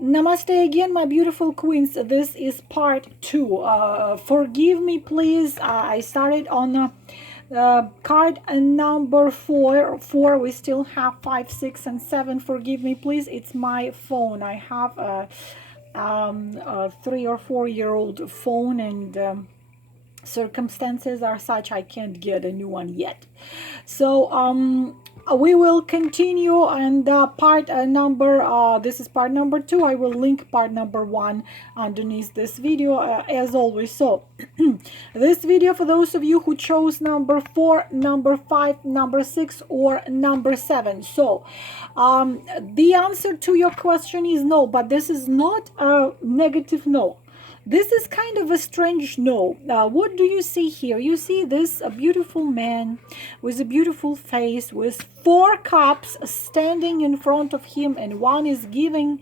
Namaste again, my beautiful queens. This is part two. Forgive me, please. I started on card number four. Four. We still have five, six, and seven. Forgive me, please. It's my phone. I have a 3 or 4 year old phone, and circumstances are such I can't get a new one yet. So we will continue, and part number this is part number two. I will link part number one underneath this video, as always. So this video, for those of you who chose number four, number five, number six, or number seven. So the answer to your question is no, but this is not a negative no. This is kind of a strange no. What do you see here? You see this a beautiful man with a beautiful face, with four cups standing in front of him, and one is giving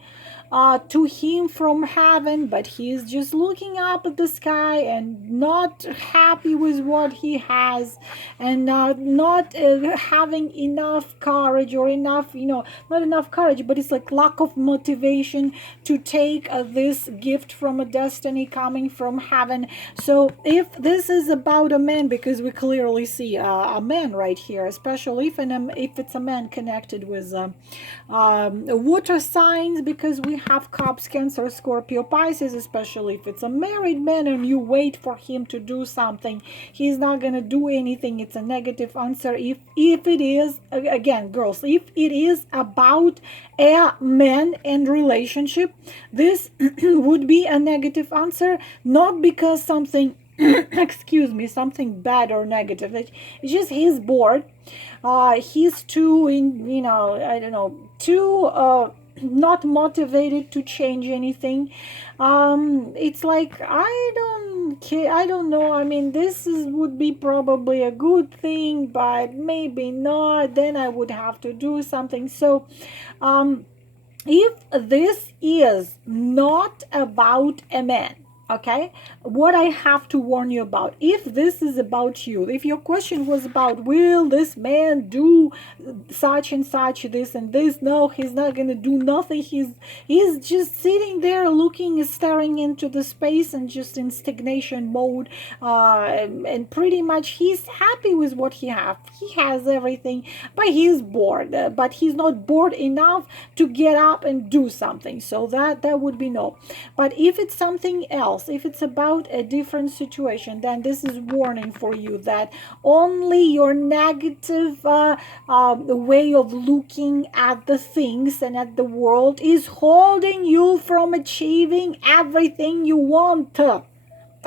to him from heaven, but he is just looking up at the sky and not happy with what he has, and not having enough courage, or enough, not enough courage, but it's like lack of motivation to take this gift from a destiny coming from heaven. So if this is about a man, because we clearly see a man right here, especially if it's a man connected with water signs, because we have cups, Cancer, Scorpio, Pisces, especially if it's a married man and you wait for him to do something, he's not gonna do anything. It's a negative answer. If it is, again, girls, if it is about a man and relationship, this would be a negative answer, not because something excuse me, something bad or negative. It's just he's bored. He's too I don't know, too not motivated to change anything. It's like, I don't know. I mean, would be probably a good thing, but maybe not. Then I would have to do something. So if this is not about a man, okay, what I have to warn you about, if this is about you, if your question was about, will this man do such and such, this and this, no, he's not gonna do nothing. He's just sitting there looking, staring into the space, and just in stagnation mode, and pretty much he's happy with what he has everything, but he's bored, but he's not bored enough to get up and do something. So that would be no. But if it's something else, if it's about a different situation, then this is warning for you that only your negative way of looking at the things and at the world is holding you from achieving everything you want.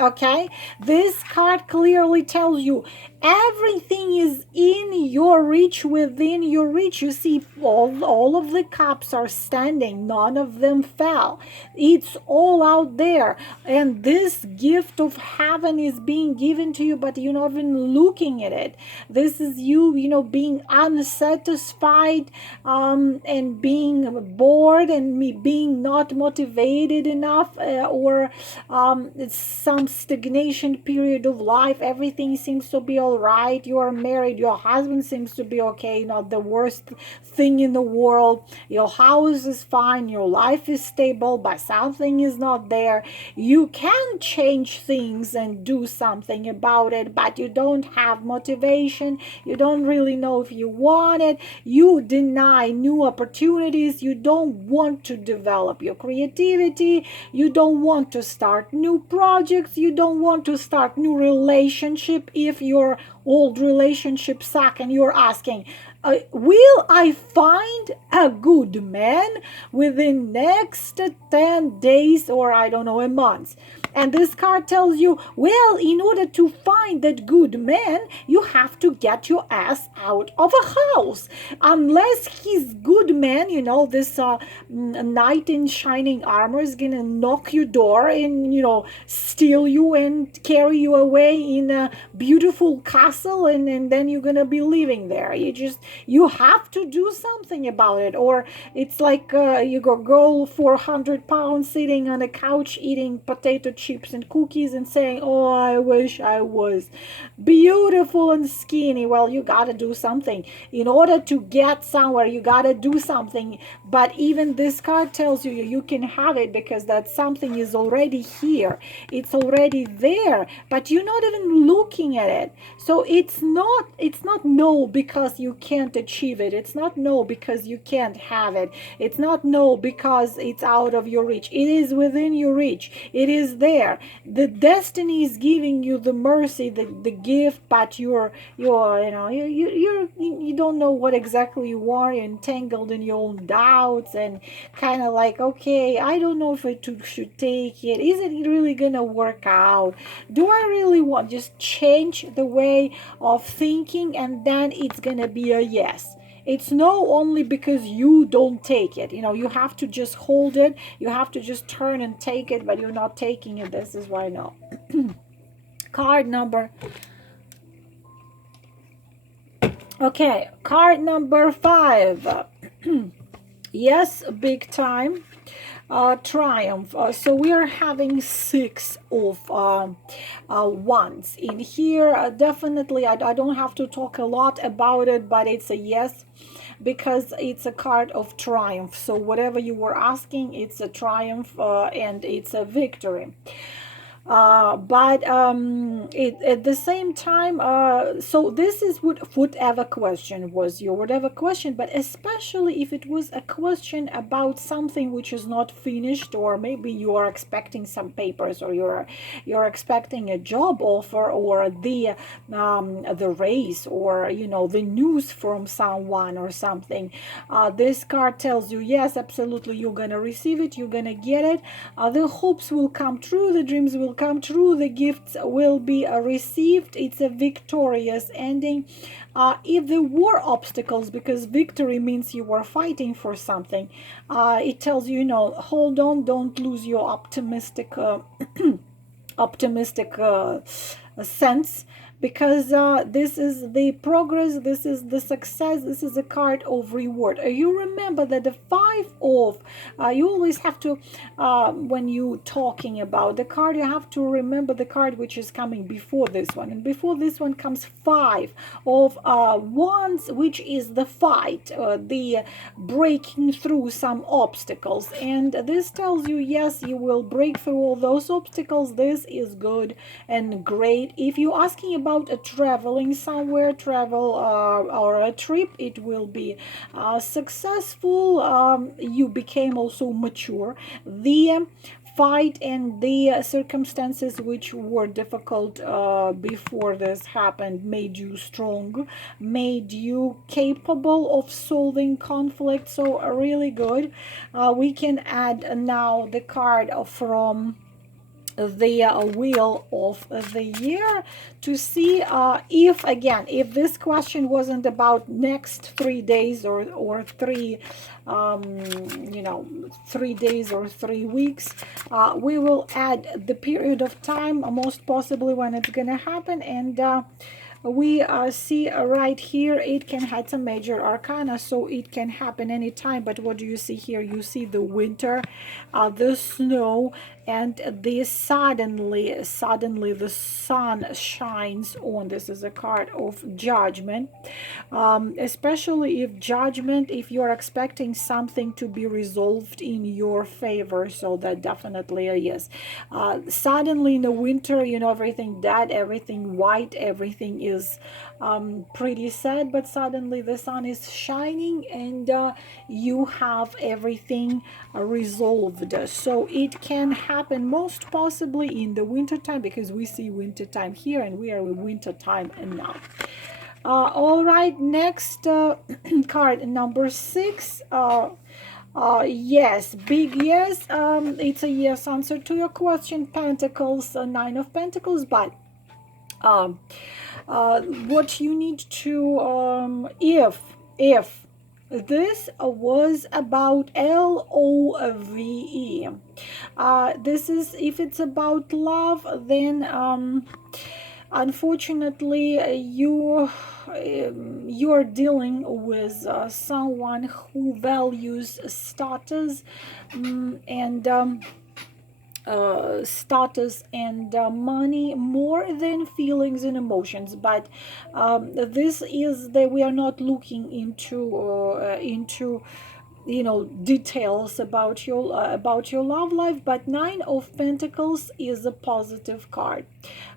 Okay, this card clearly tells you everything is in your reach, within your reach. You see, all of the cups are standing, none of them fell. It's all out there, and this gift of heaven is being given to you, but you're not even looking at it. This is you being unsatisfied, and being bored, and being not motivated enough, or some stagnation period of life. Everything seems to be all right. You are married, your husband seems to be okay, not the worst thing in the world. Your house is fine, your life is stable, but something is not there. You can change things and do something about it, but you don't have motivation. You don't really know if you want it. You deny new opportunities. You don't want to develop your creativity. You don't want to start new projects. You don't want to start new relationship if your old relationships suck, and you're asking, will I find a good man within next 10 days, or I don't know, a month? And this card tells you, well, in order to find that good man, you have to get your ass out of a house. Unless he's good man, this knight in shining armor is gonna knock your door and steal you and carry you away in a beautiful castle, and then you're gonna be living there. you have to do something about it. Or it's like you go girl 400 pounds sitting on a couch eating potato chips and cookies and saying, oh, I wish I was beautiful and skinny. Well, you gotta do something in order to get somewhere. You gotta do something. But even this card tells you you can have it, because that something is already here, it's already there, but you're not even looking at it. So it's not no because you can't achieve it. It's not no because you can't have it. It's not no because it's out of your reach. It is within your reach. It is there. The destiny is giving you the mercy, the gift, but you don't know what exactly you are. You're entangled in your own doubts and kind of like, okay, I don't know if I should take it. Is it really gonna work out? Do I really want? Just change the way of thinking, and then it's gonna be a yes. It's no only because you don't take it. You have to just hold it. You have to just turn and take it, but you're not taking it. This is why no. Card number. Okay, card number 5. Yes, big time. Triumph. So we are having 6 of wands in here. Definitely, I don't have to talk a lot about it, but it's a yes, because it's a card of triumph. So whatever you were asking, it's a triumph, and it's a victory. But at the same time, so this is whatever question was your whatever question, but especially if it was a question about something which is not finished, or maybe you are expecting some papers, or you're expecting a job offer, or the race, or the news from someone or something. This card tells you yes, absolutely, you're gonna receive it, you're gonna get it. The hopes will come true, the dreams will come true, the gifts will be received. It's a victorious ending. If there were obstacles, because victory means you were fighting for something, it tells you, hold on, don't lose your optimistic sense, because this is the progress, this is the success, this is a card of reward. You remember that the 5 of you always have to, when you talking about the card, you have to remember the card which is coming before this one, and before this one comes 5 of wands, which is the fight, the breaking through some obstacles. And this tells you yes, you will break through all those obstacles. This is good and great. If you're asking about traveling somewhere, or a trip, it will be successful. You became also mature. The fight and the circumstances which were difficult before this happened made you strong, made you capable of solving conflict. So really good. We can add now the card from the wheel of the year to see if this question wasn't about next 3 days or 3 3 days or 3 weeks, we will add the period of time, most possibly when it's gonna happen. And we see right here it can have some major arcana, so it can happen anytime. But what do you see here? You see the winter, the snow, and this suddenly the sun shines on. This is a card of judgment, especially if you're expecting something to be resolved in your favor. So that definitely a yes. Suddenly in the winter, everything dead, everything white, everything is pretty sad, but suddenly the sun is shining, and you have everything resolved. So it can happen most possibly in the winter time, because we see winter time here, and we are in winter time and now. All right, next card number 6. Yes, big yes. It's a yes answer to your question. Pentacles, 9 of Pentacles. But what you need to if this was about love, this is, if it's about love, then Unfortunately, you're dealing with someone who values status, and status and money more than feelings and emotions. But this is that we are not looking into details about your love life. But Nine of Pentacles is a positive card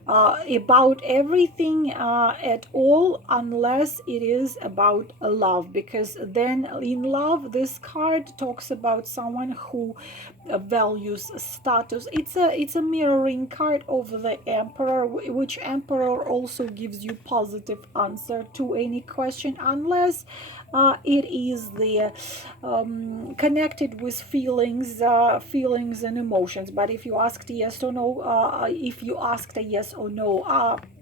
about everything at all, unless it is about love, because then in love this card talks about someone who values status. It's a mirroring card of the Emperor, which Emperor also gives you positive answer to any question, unless it is the connected with feelings and emotions. But if you asked yes or no, if you asked a yes or no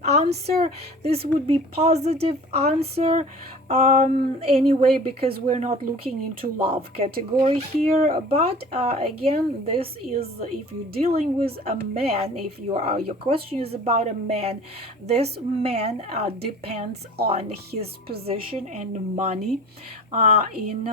answer, this would be positive answer anyway, because we're not looking into love category here. But again, this is if you're dealing with a man, if your question is about a man, this man depends on his position and money in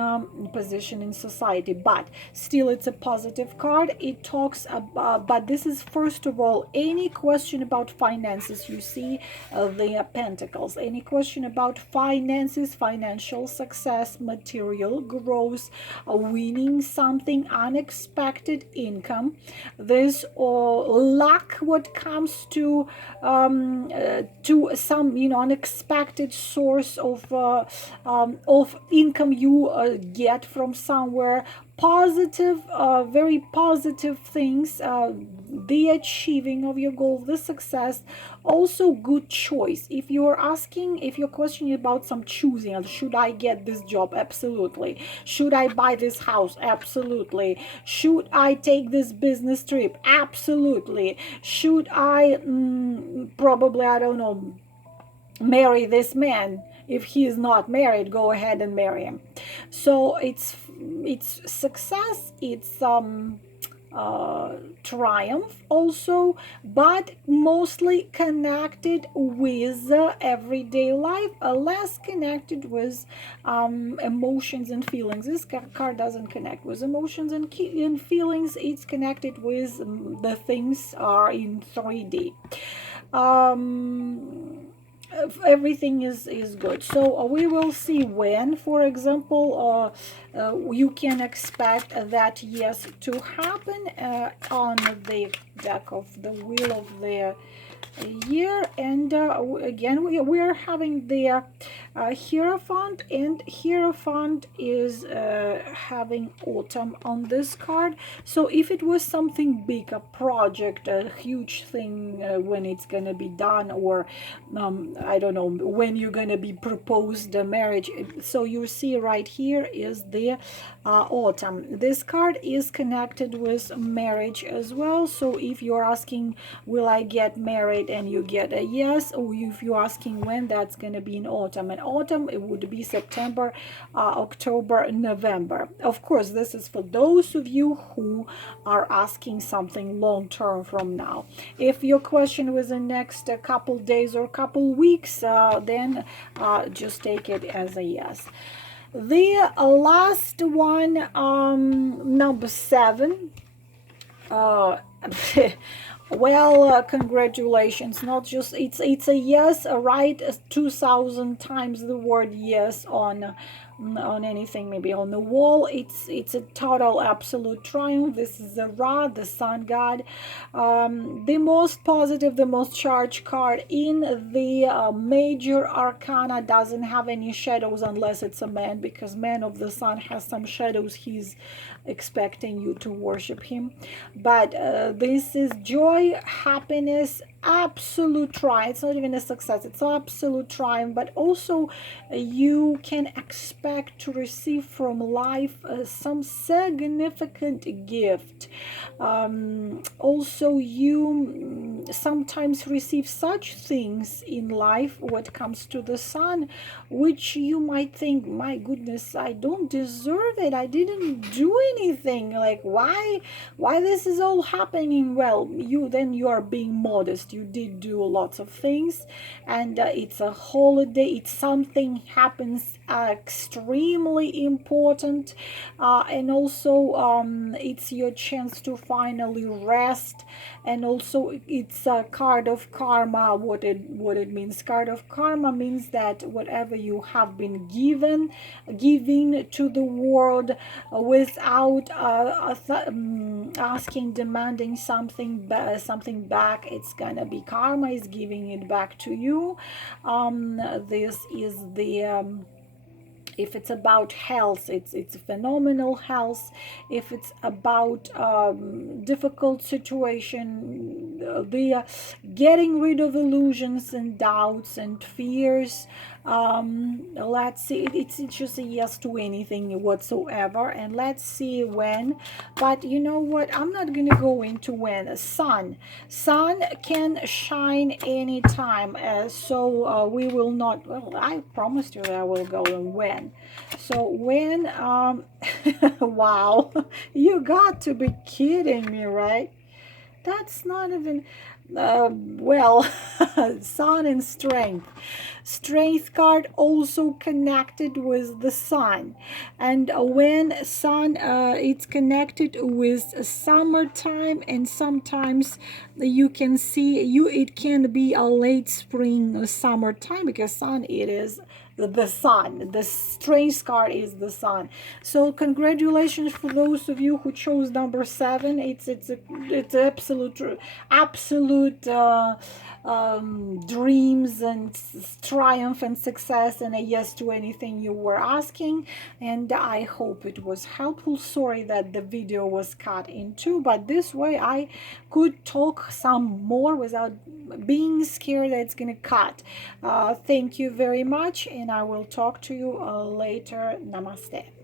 position in society. But still, it's a positive card. It talks about, but this is first of all any question about finances. You see the Pentacles, any question about finances, financial success, material growth, winning something, unexpected income, this or luck, what comes to some unexpected source of income you get from somewhere. Positive, very positive things, the achieving of your goal, the success, also good choice. If you're asking, if you're questioning about some choosing, should I get this job? Absolutely. Should I buy this house? Absolutely. Should I take this business trip? Absolutely. Should I probably, I don't know, marry this man? If he is not married, go ahead and marry him. So it's success, it's triumph also, but mostly connected with everyday life, less connected with emotions and feelings. This card doesn't connect with emotions and feelings. It's connected with the things are in 3D. Everything is good. So we will see when, for example, you can expect that yes to happen on the deck of the Wheel of the Year. And again, we are having the Hierophant, and Hierophant is having autumn on this card. So if it was something big, a project, a huge thing, when it's gonna be done, or I don't know, when you're gonna be proposed a marriage. So you see right here is the autumn. This card is connected with marriage as well. So if you're asking, will I get married, and you get a yes, or if you're asking when, that's gonna be in autumn. And autumn, it would be September, October, November. Of course, this is for those of you who are asking something long term from now. If your question was the next couple days or couple weeks, then just take it as a yes. The last one, number 7. Well, congratulations. Not just it's a yes, write 2,000 times the word yes on anything, maybe on the wall. It's a total absolute triumph. This is the Ra, the sun god, the most positive, the most charged card in the major arcana. Doesn't have any shadows unless it's a man, because man of the sun has some shadows. He's expecting you to worship him. But this is joy, happiness, absolute triumph. It's not even a success, it's absolute triumph. But also you can expect to receive from life some significant gift. Also you sometimes receive such things in life what comes to the sun, which you might think, my goodness, I don't deserve it, I didn't do anything, like why this is all happening. Well, you are being modest, you did do lots of things, and it's a holiday, it's something happens extremely important, and also it's your chance to finally rest. And also it's a card of karma. What it means, card of karma means that whatever you have been giving to the world, without asking, demanding something back, it's gonna be karma is giving it back to you. This is the if it's about health, it's phenomenal health. If it's about difficult situation, the getting rid of illusions and doubts and fears. Let's see, it's just a yes to anything whatsoever, and let's see when. But you know what, I'm not gonna go into when. Sun can shine anytime, so we will not, well, I promised you that I will go on when. So when wow, you got to be kidding me, right? That's not even well. Sun and strength. Strength card also connected with the sun, and when sun, it's connected with summertime, and sometimes you can see you it can be a late spring summertime, because sun, it is the sun. The strength card is the sun. So congratulations for those of you who chose number 7. It's absolute dreams and triumph and success, and a yes to anything you were asking. And I hope it was helpful. Sorry that the video was cut in two, but this way I could talk some more without being scared that it's gonna cut. Thank you very much, and I will talk to you later. Namaste.